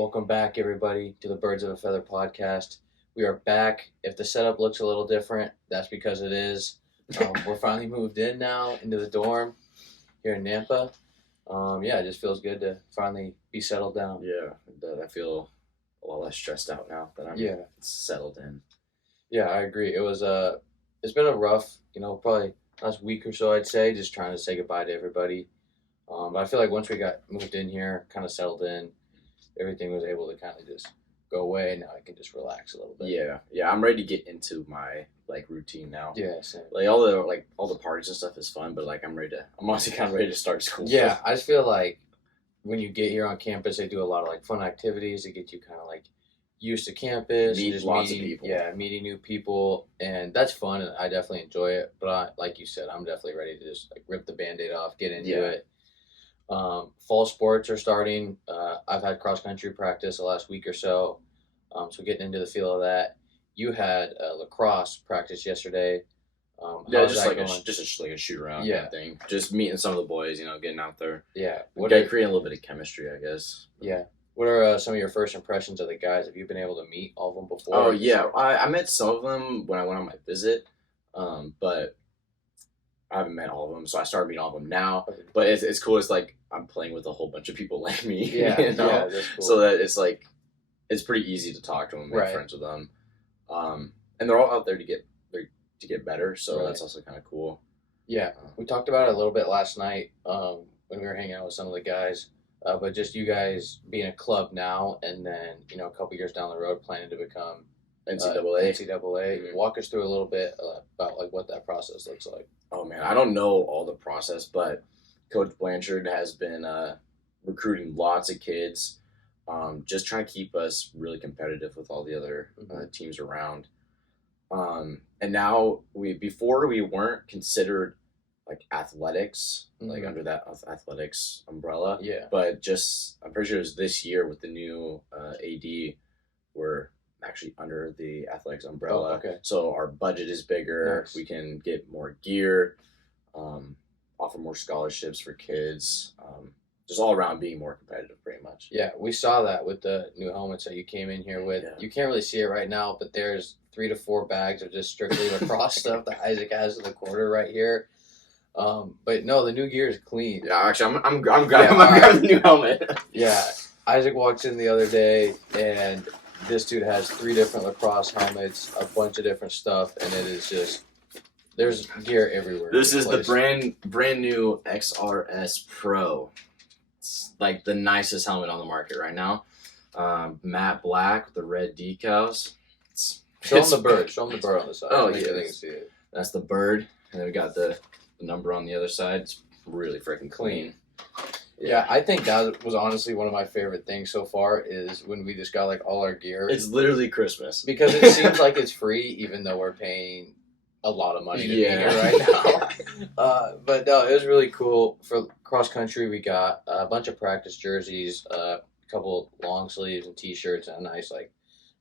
Welcome back, everybody, to the Birds of a Feather podcast. We are back. If the setup looks a little different, that's because it is. We're finally moved in now into the dorm here in Nampa. It just feels good to finally be settled down. Yeah, I feel a lot less stressed out now that I'm settled in. Yeah, I agree. It's been a rough, probably last week or so, I'd say, just trying to say goodbye to everybody. But I feel like once we got moved in here, kind of settled in, everything was able to kind of just go away. Now I can just relax a little bit. Yeah, I'm ready to get into my routine now. Yeah, same. All the parties and stuff is fun, but I'm honestly kind of ready to start school. Yeah, I just feel like when you get here on campus, they do a lot of fun activities to get you kind of used to campus. Meet lots of people. Yeah, meeting new people, and that's fun, and I definitely enjoy it. But like you said, I'm definitely ready to just rip the Band-Aid off, get into it. Fall sports are starting. I've had cross country practice the last week or so, so getting into the feel of that. You had lacrosse practice yesterday. Just a shoot around kind of thing. Just meeting some of the boys, getting out there. Yeah, creating a little bit of chemistry, I guess. Yeah. What are some of your first impressions of the guys? Have you been able to meet all of them before? Oh yeah, I met some of them when I went on my visit, but I haven't met all of them, so I started meeting all of them now. Okay. But it's cool. It's I'm playing with a whole bunch of people like me. Yeah, yeah, that's cool. So that it's pretty easy to talk to them, make friends with them, and they're all out there to get better. So that's also kind of cool. Yeah, we talked about it a little bit last night when we were hanging out with some of the guys. But just you guys being a club now, and then a couple years down the road, planning to become NCAA. Mm-hmm. Walk us through a little bit about what that process looks like. Oh man, I don't know all the process, but Coach Blanchard has been recruiting lots of kids, just trying to keep us really competitive with all the other teams around. And now before we weren't considered athletics, under that athletics umbrella. Yeah. But I'm pretty sure it was this year with the new AD, we're actually under the athletics umbrella. Oh, okay. So our budget is bigger. Nice. We can get more gear, offer more scholarships for kids. Just all around being more competitive, pretty much. Yeah, we saw that with the new helmets that you came in here with. Yeah. You can't really see it right now, but there's 3 to 4 bags of just strictly lacrosse stuff that Isaac has in the corner right here. But no, the new gear is clean. Yeah, actually, I'm grabbing the new helmet. Yeah, Isaac walks in the other day, and this dude has 3 different lacrosse helmets, a bunch of different stuff, and it is just there's gear everywhere. This is the brand new XRS Pro. It's the nicest helmet on the market right now. Matte black with the red decals. Show them the bird. Show them the bird on the side. Oh yeah, they can see it. That's the bird, and then we got the number on the other side. It's really freaking clean. Yeah, I think that was honestly one of my favorite things so far is when we just got all our gear. It's literally Christmas. Because it seems like it's free even though we're paying a lot of money to be here right now. But no, it was really cool. For cross country, we got a bunch of practice jerseys, a couple long sleeves and t-shirts, and a nice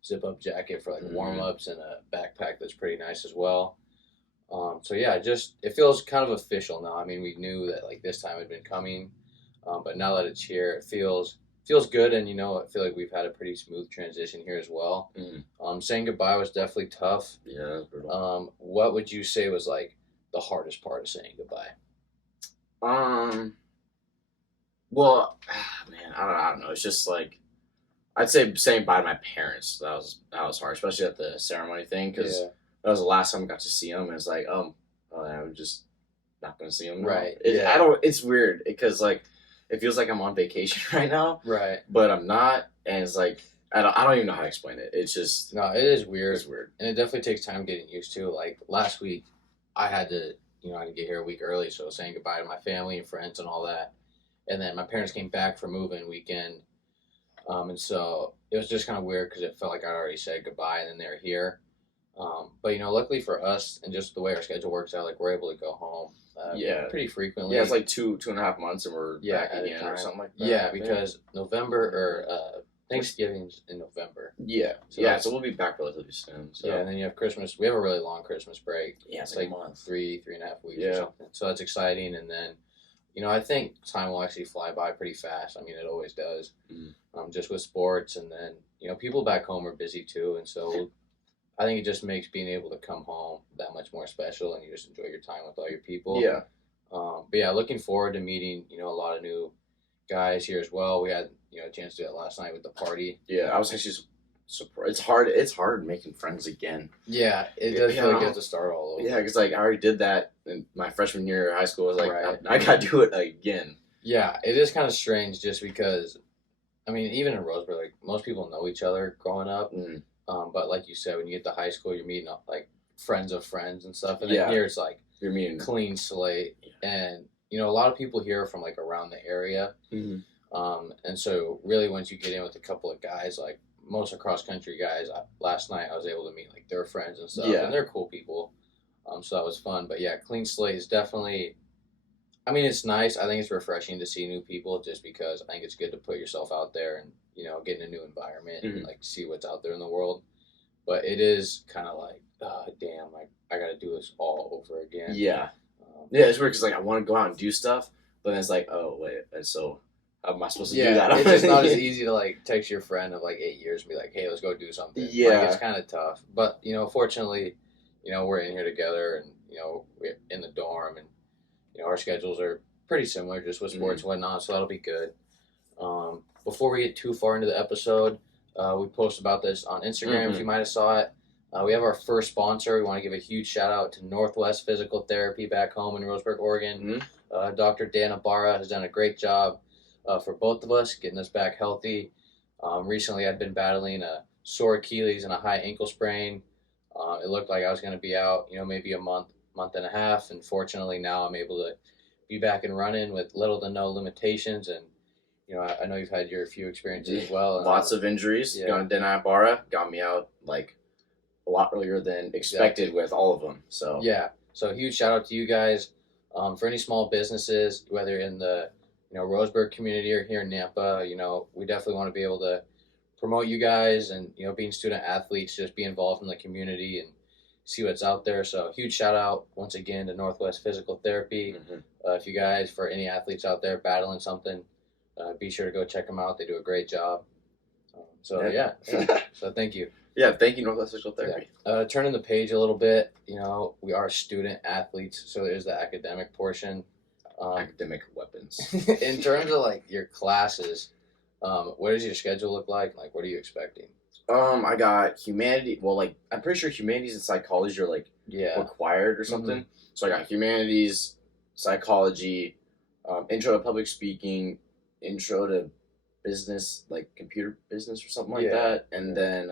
zip up jacket for warm-ups, and a backpack that's pretty nice as well. It feels kind of official now. I mean, we knew that this time had been coming, but now that it's here, it feels good, and I feel like we've had a pretty smooth transition here as well. Saying goodbye was definitely tough. Yeah, that was brutal. What would you say was the hardest part of saying goodbye? Well, man, I don't know. It's just I'd say saying bye to my parents. That was hard, especially at the ceremony thing, because that was the last time I got to see them. And it's I'm just not gonna see them now. Right. It's weird because it feels like I'm on vacation right now. Right. But I'm not, and it's I don't even know how to explain it. It's just no, it is weird. It's weird, and it definitely takes time getting used to. Last week, I had to get here a week early, so saying goodbye to my family and friends and all that, and then my parents came back for move-in weekend, and so it was just kind of weird because it felt like I'd already said goodbye, and then they're here. But luckily for us, and just the way our schedule works out, we're able to go home. Pretty frequently. Yeah, it's 2.5 months, and we're back again or something like that. Yeah, because November or Thanksgiving's in November. Yeah, so we'll be back relatively soon. So. Yeah, and then you have Christmas. We have a really long Christmas break. Yeah, it's a month. 3.5 weeks or something. So that's exciting, and then I think time will actually fly by pretty fast. I mean, it always does. Mm. Just with sports, and then people back home are busy too, and so I think it just makes being able to come home that much more special, and you just enjoy your time with all your people. Yeah. But yeah, looking forward to meeting a lot of new guys here as well. We had a chance to do it last night with the party. Yeah, I was actually surprised. It's hard making friends again. Yeah, it does feel like you have to start all over. Yeah, because like I already did that in my freshman year of high school. I was like, Right. I got to do it again. Yeah, it is kind of strange just because, I mean, even in Roseburg, like most people know each other growing up. Mm. But like you said, when you get to high school, you're meeting up like friends of friends and stuff. And Yeah. then here it's like You're meeting clean slate. And, a lot of people here are from like around the area. Mhm. And so really once you get in with a couple of guys, like most of cross country guys, last night I was able to meet like their friends and stuff. Yeah. And they're cool people. So that was fun. But yeah, clean slate is definitely, I mean, it's nice. I think it's refreshing to see new people just because I think it's good to put yourself out there and, get in a new environment and like see what's out there in the world. But it is kind of like, damn, like I got to do this all over again. Yeah. Yeah, it's weird because like I want to go out and do stuff, but then it's like, oh wait, and so how am I supposed to do that? It's just not as easy to like text your friend of like 8 years and be like, hey, let's go do something. Yeah. Like, it's kind of tough. But, fortunately, we're in here together and, we're in the dorm and, our schedules are pretty similar just with sports and whatnot, so that'll be good. Before we get too far into the episode, we posted about this on Instagram if you might have saw it. We have our first sponsor. We want to give a huge shout out to Northwest Physical Therapy back home in Roseburg, Oregon. Dr. Dan Ibarra has done a great job for both of us, getting us back healthy. Recently, I'd been battling a sore Achilles and a high ankle sprain. It looked like I was going to be out, maybe a month and a half. And fortunately, now I'm able to be back and running with little to no limitations. And, I know you've had your few experiences as well. Lots of injuries. Yeah. Going to Dan Ibarra got me out like a lot earlier than expected with all of them. So yeah, so huge shout out to you guys. For any small businesses, whether in the Roseburg community or here in Nampa, we definitely want to be able to promote you guys and being student athletes, just be involved in the community and see what's out there. So huge shout out once again to Northwest Physical Therapy. If you guys, for any athletes out there battling something, be sure to go check them out. They do a great job. So thank you. Yeah, thank you, Northwest Physical Therapy. Yeah. Turning the page a little bit, we are student athletes, so there's the academic portion. Academic weapons. In terms of like your classes, what does your schedule look like? Like, what are you expecting? I got humanity. Well, like I'm pretty sure humanities and psychology are like required or something. So I got humanities, psychology, intro to public speaking, intro to business, like computer business or something like that, and then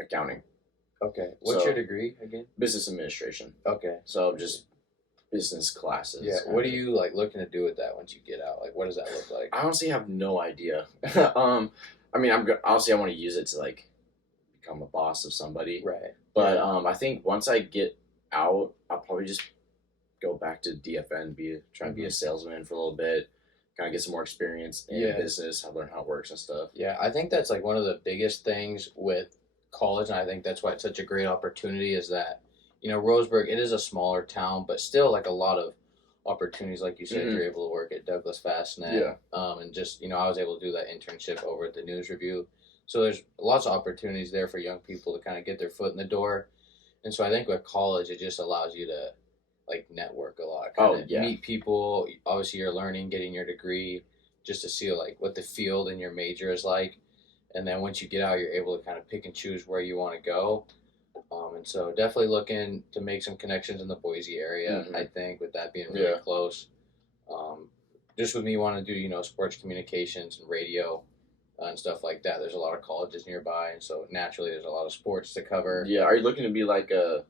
accounting. Okay. What's your degree again? Business administration. Okay. So just business classes. Yeah. What are you like looking to do with that once you get out? Like, what does that look like? I honestly have no idea. I mean, honestly, I want to use it to like become a boss of somebody. Right. But I think once I get out, I'll probably just go back to DFN, try and be a salesman for a little bit, kind of get some more experience in business, learn how it works and stuff. Yeah, I think that's like one of the biggest things with college, and I think that's why it's such a great opportunity is that, Roseburg, it is a smaller town, but still like a lot of opportunities, like you said, you're able to work at Douglas Fastnet. And just, I was able to do that internship over at the News Review. So there's lots of opportunities there for young people to kind of get their foot in the door. And so I think with college, it just allows you to like network a lot, meet people. Obviously you're learning, getting your degree, just to see like what the field and your major is like. And then once you get out, you're able to kind of pick and choose where you want to go. And so definitely looking to make some connections in the Boise area, I think, with that being really close. Just with me wanting to do, sports communications and radio and stuff like that. There's a lot of colleges nearby, and so naturally there's a lot of sports to cover. Yeah, are you looking to be like an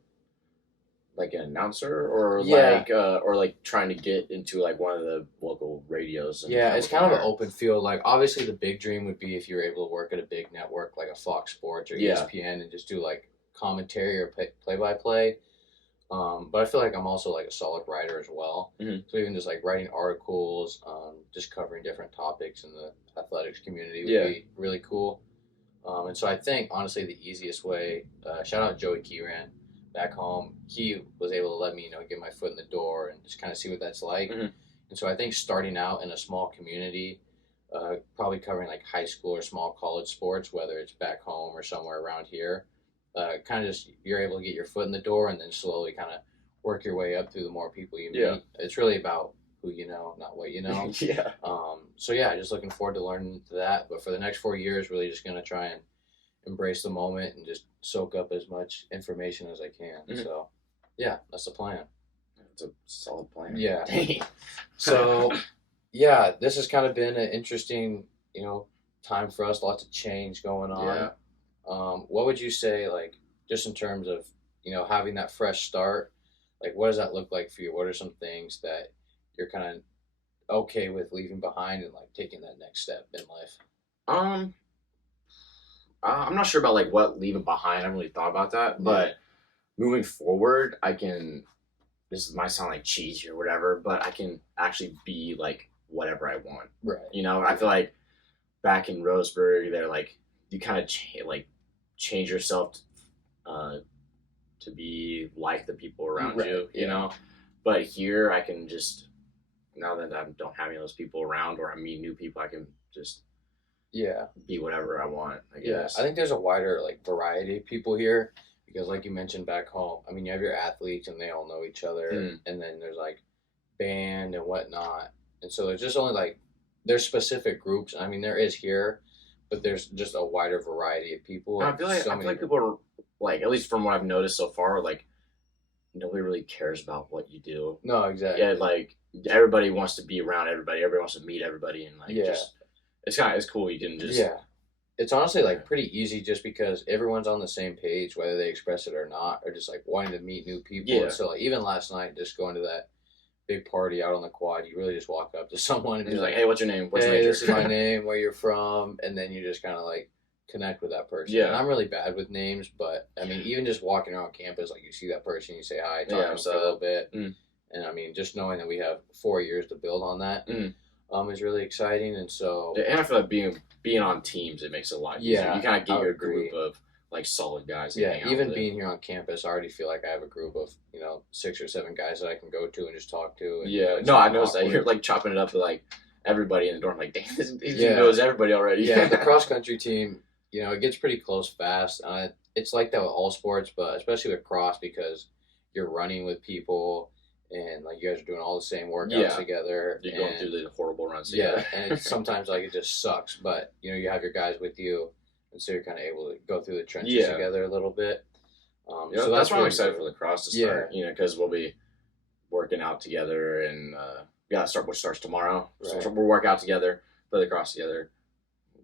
announcer or like trying to get into like one of the local radios? It's kind of an open field. Like obviously the big dream would be if you're able to work at a big network like a Fox Sports or ESPN and just do like commentary or play-by-play. But I feel like I'm also like a solid writer as well. So even just like writing articles, just covering different topics in the athletics community would be really cool. And so I think honestly the easiest way, shout out Joey Kieran back home, he was able to let me, get my foot in the door and just kind of see what that's like. And so I think starting out in a small community, probably covering like high school or small college sports, whether it's back home or somewhere around here, kind of just you're able to get your foot in the door and then slowly kind of work your way up through the more people you meet. Yeah. It's really about who you know, not what you know. Yeah. So yeah, just looking forward to learning that. But for the next 4 years, really just gonna try and embrace the moment and just soak up as much information as I can. Mhm. So yeah, that's the plan. It's a solid plan. Yeah. So yeah, this has kind of been an interesting, time for us. Lots of change going on. Yeah. What would you say, like, just in terms of, having that fresh start? Like, what does that look like for you? What are some things that you're kind of okay with leaving behind and like taking that next step in life? Um, I'm not sure about like what leaving behind. I haven't really thought about that, but moving forward, I can. This might sound like cheesy or whatever, but I can actually be like whatever I want. Right. I feel like back in Roseburg, they're like you kind of change yourself to be like the people around Right, you. You yeah. know, but here I can just now that I don't have any of those people around or I meet new people, I can just Yeah. be whatever I want. I Yeah. guess. I think there's a wider like variety of people here because, like you mentioned back home, I mean, you have your athletes and they all know each other, and then there's like band and whatnot, and so there's just only like there's specific groups. I mean, there is here, but there's just a wider variety of people. I feel like so I feel like people are like at least from what I've noticed so far, like nobody really cares about what you do. No, exactly. Yeah, like everybody wants to be around everybody. Everybody wants to meet everybody, and like Yeah. just it's cool. You can just Yeah. It's honestly like pretty easy just because everyone's on the same page, whether they express it or not, or just like wanting to meet new people. Yeah. And so like even last night, just going to that big party out on the quad, you really just walk up to someone and and be he's like, hey, what's your name? What's your hey, major? this is my name, where you're from, and then you just kind of like connect with that person. Yeah. And I'm really bad with names, but I mean, even just walking around campus, like you see that person, you say hi, talk to them what's for a little up? bit, Mm. and I mean, just knowing that we have 4 years to build on that, Mm. is really exciting. And so Yeah, and I feel like being on teams, it makes it a lot easier. Yeah, You kind of I get would your group agree. of like solid guys. to yeah, hang out even with. being here on campus, I already feel like I have a group of 6 or 7 guys that I can go to and just talk to. And, Yeah, it's no, I not noticed that awkward. you're like chopping it up with like everybody in the dorm. Like, damn, this Yeah. knows everybody already. Yeah, the cross country team, it gets pretty close fast. It's like that with all sports, but especially with cross because you're running with people and like you guys are doing all the same workouts Yeah. together. You're going and, through the horrible runs yeah, together. and it's sometimes like it just sucks, but you have your guys with you, and so you're kind of able to go through the trenches Yeah. together a little bit. Yeah, So that's why I'm really excited cool. for the cross to start. Because we'll be working out together and which starts tomorrow. Right. So we'll work out together, play the cross together,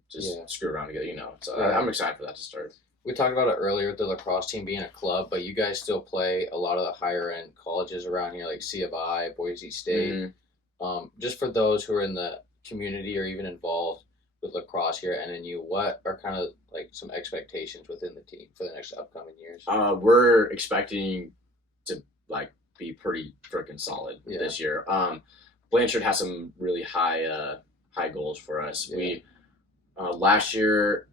just Yeah. screw around together. So Right. I'm excited for that to start. We talked about it earlier with the lacrosse team being a club, but you guys still play a lot of the higher end colleges around here, like C of I, Boise State. Mhm. Just for those who are in the community or even involved with lacrosse here at NNU, what are kind of like some expectations within the team for the next upcoming years? We're expecting to like be pretty freaking solid Yeah. this year. Blanchard has some really high goals for us. Yeah. We last year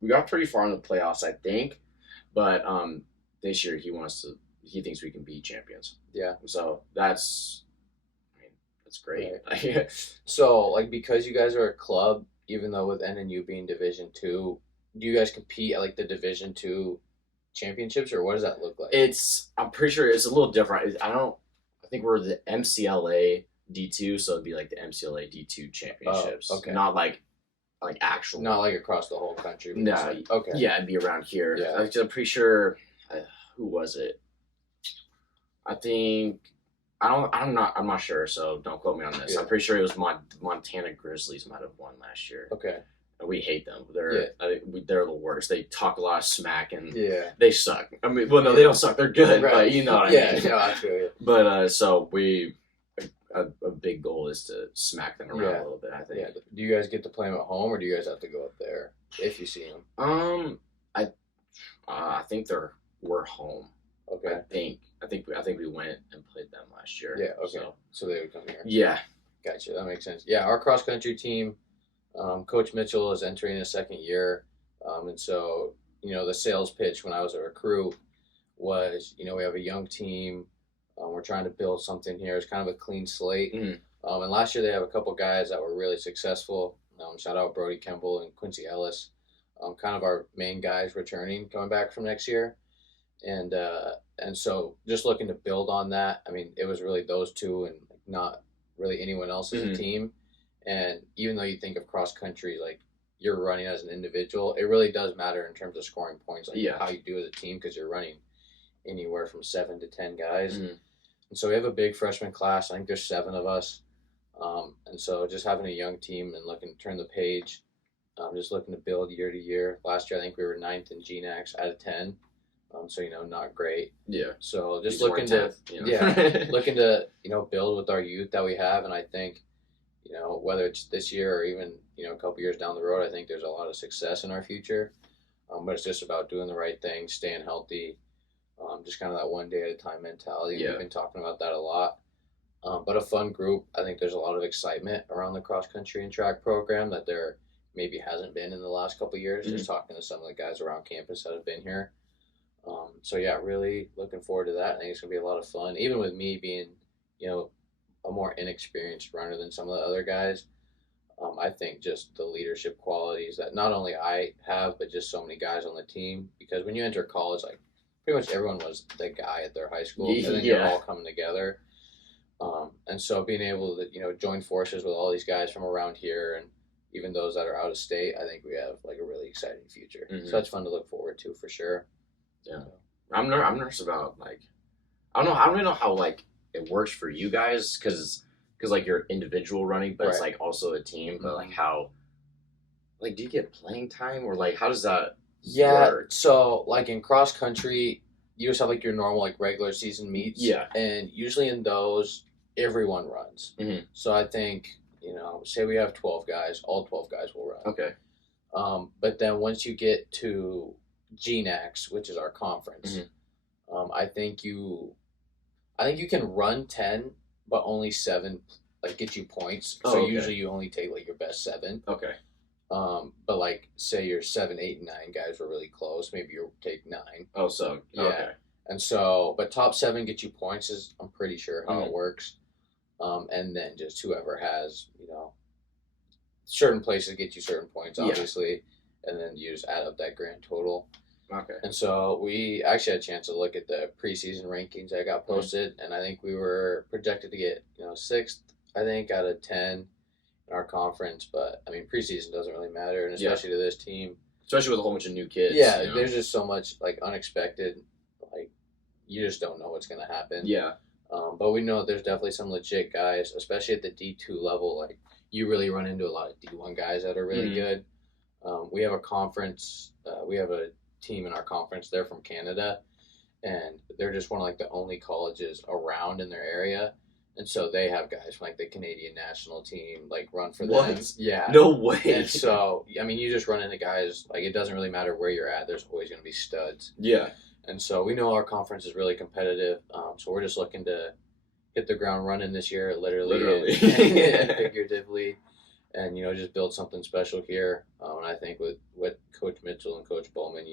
we got pretty far in the playoffs, I think, but this year he thinks we can be champions. Yeah. So that's great. Right. So, like, because you guys are a club, even though with NNU being Division II, do you guys compete at like the Division II championships, or what does that look like? I'm pretty sure it's a little different. I think we're the MCLA D2, so it'd be like the MCLA D2 championships. Oh, okay. Not like actual. Not like across the whole country. But No. just like, okay. Yeah, it'd be around here. Yeah. I'm pretty sure. Who was it? I think. I'm not sure, so don't quote me on this. Yeah. I'm pretty sure it was Montana Grizzlies might have won last year. Okay. And we hate them. They're the worst. They talk a lot of smack and Yeah. they suck. I mean, well, no, they don't suck. They're good, Right. but you know what I Yeah. mean. No, I feel you. But so a big goal is to smack them around a little bit. I think. Yeah. Do you guys get to play them at home, or do you guys have to go up there if you see them? I think we're home. Okay. I think we went and played them last year. Yeah. Okay. So they would come here. Yeah. Gotcha. That makes sense. Yeah, our cross country team, Coach Mitchell is entering his second year, and so the sales pitch when I was a recruit was we have a young team, We're trying to build something here. It's kind of a clean slate. Mhm. And last year they have a couple guys that were really successful. Shout out Brody Kemble and Quincy Ellis, kind of our main guys returning, coming back from next year, and so just looking to build on that. I mean, it was really those two and not really anyone else as a team. And even though you think of cross country, like you're running as an individual, it really does matter in terms of scoring points, like how you do as a team, because you're running anywhere from 7 to 10 guys. And so we have a big freshman class. I think there's 7 of us. And so just having a young team and looking to turn the page, just looking to build year to year. Last year, I think we were 9th in GNAX out of 10. So, not great. Yeah. So just looking to, looking to, build with our youth that we have. And I think, whether it's this year or even, a couple years down the road, I think there's a lot of success in our future. But it's just about doing the right thing, staying healthy, just kind of that one day at a time mentality. Yeah. We've been talking about that a lot. But a fun group. I think there's a lot of excitement around the cross country and track program that there maybe hasn't been in the last couple of years. Just talking to some of the guys around campus that have been here. So yeah, really looking forward to that. I think it's gonna be a lot of fun. Even with me being, a more inexperienced runner than some of the other guys, I think just the leadership qualities that not only I have, but just so many guys on the team. Because when you enter college, like pretty much everyone was the guy at their high school, and then you're all coming together. And so being able to, join forces with all these guys from around here and even those that are out of state, I think we have like a really exciting future. So that's fun to look forward to for sure. Yeah. I'm nervous about like, I don't really know how like it works for you guys because like you're individual running, but it's like also a team, but like how, like, do you get playing time or like, how does that work? So like in cross country, you just have like your normal like regular season meets. Yeah. And usually in those, everyone runs. So I think, say we have 12 guys, all 12 guys will run. Okay. But then once you get to GNAX, which is our conference, I think you can run 10, but only 7 like get you points. So usually you only take like your best 7. Okay. But like say your 7, 8, and 9 guys were really close, maybe you'll take 9. Oh, so okay. And so, but top 7 get you points is I'm pretty sure how it works. And then just whoever has, certain places get you certain points, obviously, and then you just add up that grand total. Okay. And so we actually had a chance to look at the preseason rankings that got posted, and I think we were projected to get, 6th, I think, out of 10 in our conference. But, I mean, preseason doesn't really matter, and especially to this team. Especially with a whole bunch of new kids. Yeah, there's just so much, like, unexpected, like, you just don't know what's going to happen. Yeah. But we know there's definitely some legit guys, especially at the D2 level. Like, you really run into a lot of D1 guys that are really good. We have a conference, we have a team in our conference. They're from Canada, and they're just one of like the only colleges around in their area, and so they have guys from like the Canadian national team like run for them. Yeah, no way. And so I mean, you just run into guys, like it doesn't really matter where you're at, there's always going to be studs. Yeah. And so we know our conference is really competitive, so we're just looking to hit the ground running this year, literally. And figuratively. And, just build something special here. And I think with what Coach Mitchell and Coach Bowman,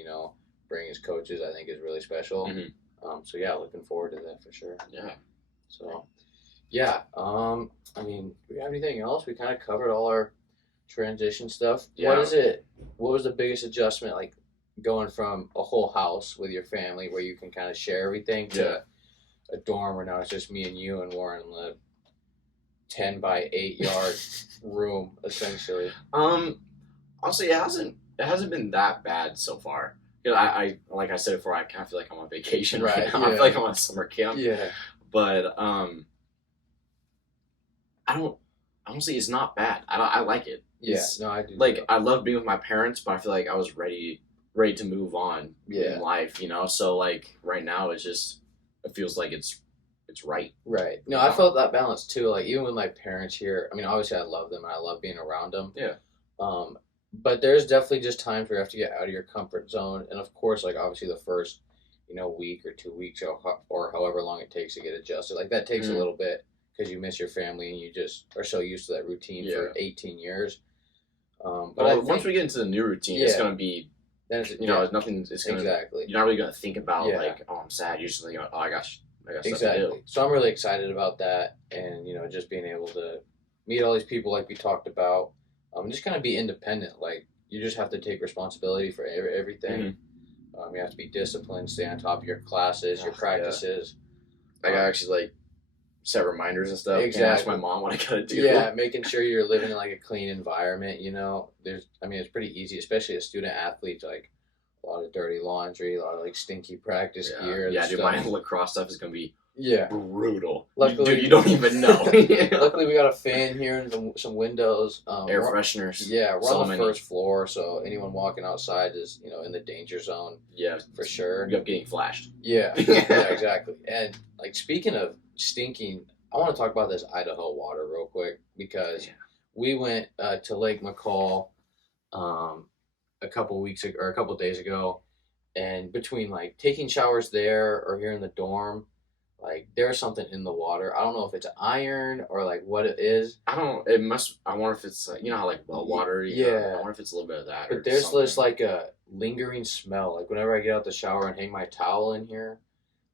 bring as coaches, I think is really special. So, yeah, looking forward to that for sure. Yeah. So, yeah. I mean, do we have anything else? We kind of covered all our transition stuff. Yeah. What was the biggest adjustment, like, going from a whole house with your family where you can kind of share everything to a dorm where now it's just me and you and we're in the 10 by 8 yard room essentially? Honestly, it hasn't been that bad so far. I like I said before, I kind of feel like I'm on vacation right now. I feel like I'm on summer camp. Yeah. But honestly, it's not bad. I like it. I do. Like I love being with my parents, but I feel like I was ready to move on in life. So like right now it feels like it's right. Right. No, I felt that balance too. Like even with my parents here, I mean, obviously I love them and I love being around them. Yeah. But there's definitely just times where you have to get out of your comfort zone, and of course, like obviously the first, week or 2 weeks or however long it takes to get adjusted, like that takes a little bit because you miss your family and you just are so used to that routine for 18 years. But once we get into the new routine, it's gonna be. Then nothing. It's gonna. Exactly. You're not really gonna think about like, oh, I'm sad. You're just like, oh, I got I got stuff to Exactly. do. So I'm really excited about that, and just being able to meet all these people like we talked about, just kind of be independent. Like you just have to take responsibility for everything. You have to be disciplined, stay on top of your classes, your practices. I got actually like set reminders and stuff. Exactly. And ask my mom what I gotta do. Yeah, making sure you're living in like a clean environment. It's pretty easy, especially as student athletes. Like a lot of dirty laundry, a lot of like stinky practice gear. Yeah, dude, my lacrosse stuff is gonna be brutal. Luckily, dude, you don't even know. Luckily, we got a fan here and some windows. Air fresheners. Yeah, we're on the first floor, so anyone walking outside is in the danger zone. Yeah, for sure. You're getting flashed. Yeah, yeah, exactly. And like speaking of stinking, I want to talk about this Idaho water real quick because we went to Lake McCall a couple days ago, and between like taking showers there or here in the dorm, like there's something in the water. I don't know if it's iron or like what it is. I wonder if it's how like well water. I wonder if it's a little bit of that. But there's this like a lingering smell. Like whenever I get out the shower and hang my towel in here,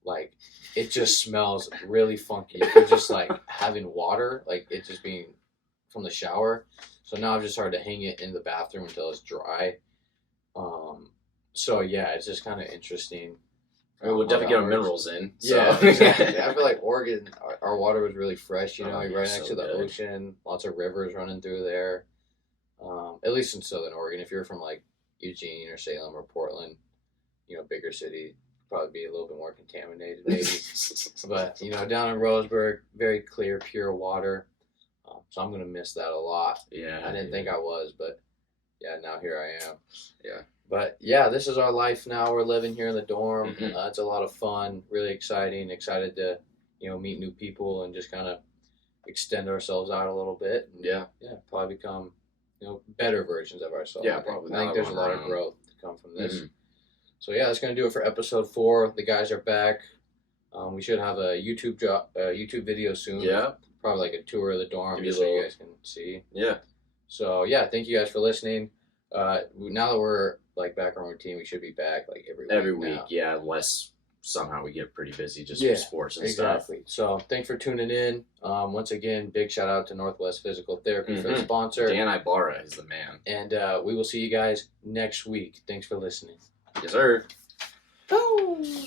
like it just smells really funky. It's just like having water, like it just being from the shower. So now I've just started to hang it in the bathroom until it's dry. So yeah, it's just kind of interesting. We'll definitely get our minerals in. So. Yeah, exactly. I feel like Oregon, our water was really fresh. Right next to the ocean, lots of rivers running through there. At least in Southern Oregon. If you're from like Eugene or Salem or Portland, bigger city, probably be a little bit more contaminated maybe. But down in Roseburg, very clear, pure water. So I'm gonna miss that a lot. Yeah, I didn't think I was, but yeah, now here I am. Yeah. But yeah, this is our life now. We're living here in the dorm. It's a lot of fun, really exciting. Excited to, meet new people and just kind of extend ourselves out a little bit. And, probably become, better versions of ourselves. Yeah, probably. I think there's a lot of growth to come from this. So yeah, that's gonna do it for episode 4. The guys are back. We should have a YouTube video soon. Yeah. Probably like a tour of the dorm, just so you guys can see. Yeah. So yeah, thank you guys for listening. Now that we're like back on routine, we should be back like every week. Now. Yeah, unless somehow we get pretty busy just with sports and stuff. Exactly. So thanks for tuning in. Once again, big shout out to Northwest Physical Therapy for the sponsor. Dan Ibarra is the man. And we will see you guys next week. Thanks for listening. Yes, sir. Oh.